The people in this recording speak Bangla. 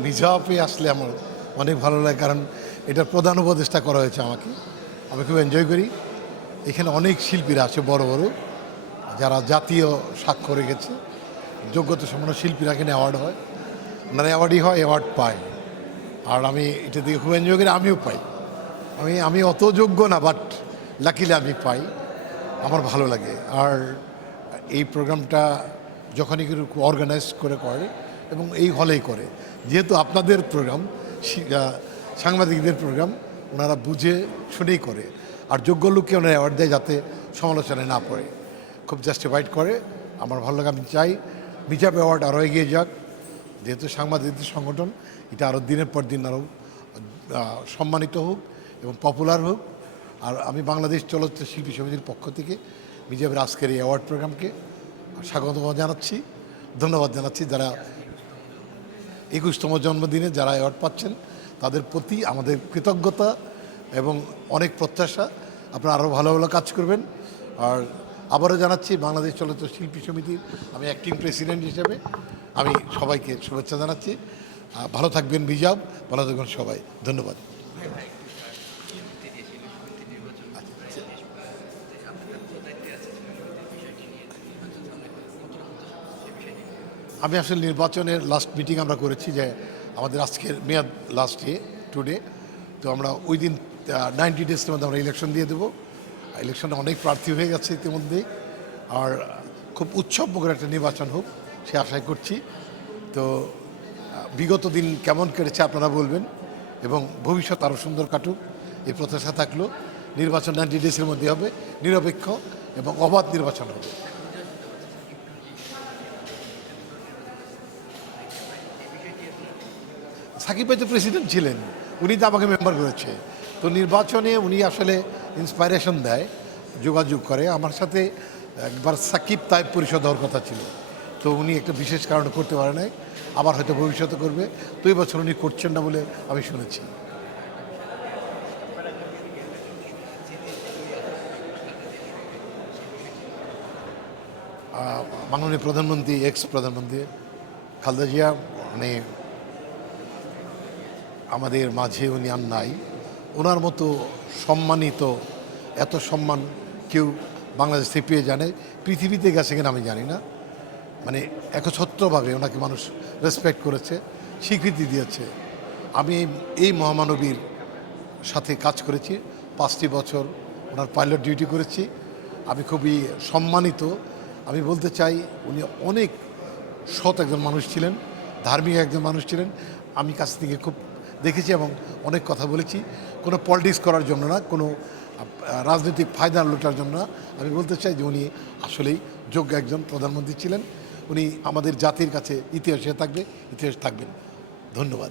মির্জাফে আসলে আমার অনেক ভালো লাগে, কারণ এটার প্রধান উপদেষ্টা করা হয়েছে আমাকে। আমি খুব এনজয় করি। এখানে অনেক শিল্পীরা আছে বড় বড়, যারা জাতীয় স্বাক্ষর রেখেছে, যোগ্যতা সম্পন্ন শিল্পীরা এখানে অ্যাওয়ার্ড হয়, ওনারা অ্যাওয়ার্ডই হয়, অ্যাওয়ার্ড পায়। আর আমি এটা দিয়ে খুব এনজয় করি, আমিও পাই। আমি অত যোগ্য না, বাট লাকিলে আমি পাই, আমার ভালো লাগে। আর এই প্রোগ্রামটা যখনই খুব অর্গানাইজ করে এবং এই হলেই করে, যেহেতু আপনাদের প্রোগ্রাম, সাংবাদিকদের প্রোগ্রাম, ওনারা বুঝে শুনেই করে। আর যোগ্য লোককে ওনারা অ্যাওয়ার্ড দেয় যাতে সমালোচনায় না পড়ে, খুব জাস্টিফাইড করে। আমার ভালো লাগে। আমি চাই মির্জাফ অ্যাওয়ার্ড আরও এগিয়ে যাক, যেহেতু সাংবাদিকদের সংগঠন, এটা আরও দিনের পর দিন আরও সম্মানিত হোক এবং পপুলার হোক। আর আমি বাংলাদেশ চলচ্চিত্র শিল্পী সমিতির পক্ষ থেকে মির্জাফের আজকের এই অ্যাওয়ার্ড প্রোগ্রামকে স্বাগত জানাচ্ছি, ধন্যবাদ জানাচ্ছি। যারা 21তম জন্মদিনে যারা অ্যাওয়ার্ড পাচ্ছেন, তাদের প্রতি আমাদের কৃতজ্ঞতা এবং অনেক প্রত্যাশা। আপনারা আরও ভালো ভালো কাজ করবেন। আর আবারও জানাচ্ছি, বাংলাদেশ চলচ্চিত্র শিল্পী সমিতির আমি অ্যাক্টিং প্রেসিডেন্ট হিসেবে আমি সবাইকে শুভেচ্ছা জানাচ্ছি। ভালো থাকবেন মির্জাফ, ভালো থাকবেন সবাই, ধন্যবাদ। আমি আসলে নির্বাচনের লাস্ট মিটিং আমরা করেছি, যে আমাদের আজকের মেয়াদ লাস্ট টুডে, তো আমরা ওই দিন 90 ডেজের মধ্যে আমরা ইলেকশন দিয়ে দেবো। ইলেকশনে অনেক প্রার্থী হয়ে গেছে ইতিমধ্যেই, আর খুব উৎসবমুখর একটা নির্বাচন হোক সে আশাই করছি। তো বিগত দিন কেমন কেটেছে আপনারা বলবেন, এবং ভবিষ্যৎ আরও সুন্দর কাটুক এই প্রত্যাশা থাকলো। নির্বাচন 90 ডেজের মধ্যে হবে, নিরপেক্ষ এবং অবাধ নির্বাচন হবে। সাকিব ভাই তো প্রেসিডেন্ট ছিলেন, উনি তো আমাকে মেম্বার করেছে। তো নির্বাচনে উনি আসলে ইন্সপাইরেশন দেয়, যোগাযোগ করে আমার সাথে। একবার সাকিব তাইব পরিষদ হওয়ার কথা ছিল, তো উনি একটা বিশেষ কারণে করতে পারে নাই, আবার হয়তো ভবিষ্যতে করবে। তো এই বছর উনি করছেন না বলে আমি শুনেছি। মাননীয় প্রধানমন্ত্রী, এক্স প্রধানমন্ত্রী খালেদা জিয়া, মানে আমাদের মাঝে উনি আর নাই। ওনার মতো সম্মানিত, এত সম্মান কেউ বাংলাদেশ থেকে পেয়ে জানে, পৃথিবীতে গেছে কিনা আমি জানি না। মানে একচ্ছত্রভাবে ওনাকে মানুষ রেসপেক্ট করেছে, স্বীকৃতি দিয়েছে। আমি এই মহামানবীর সাথে কাজ করেছি 5টি বছর, ওনার পাইলট ডিউটি করেছি। আমি খুবই সম্মানিত। আমি বলতে চাই, উনি অনেক সৎ একজন মানুষ ছিলেন, ধার্মিক একজন মানুষ ছিলেন। আমি কাছ থেকে খুব দেখেছি এবং অনেক কথা বলেছি, কোনো পলিটিক্স করার জন্য না, কোনো রাজনৈতিক ফায়দা লুটার জন্য না। আমি বলতে চাই যে উনি আসলেই যোগ্য একজন প্রধানমন্ত্রী ছিলেন। উনি আমাদের জাতির কাছে ইতিহাসে থাকবে, ইতিহাস থাকবেন। ধন্যবাদ।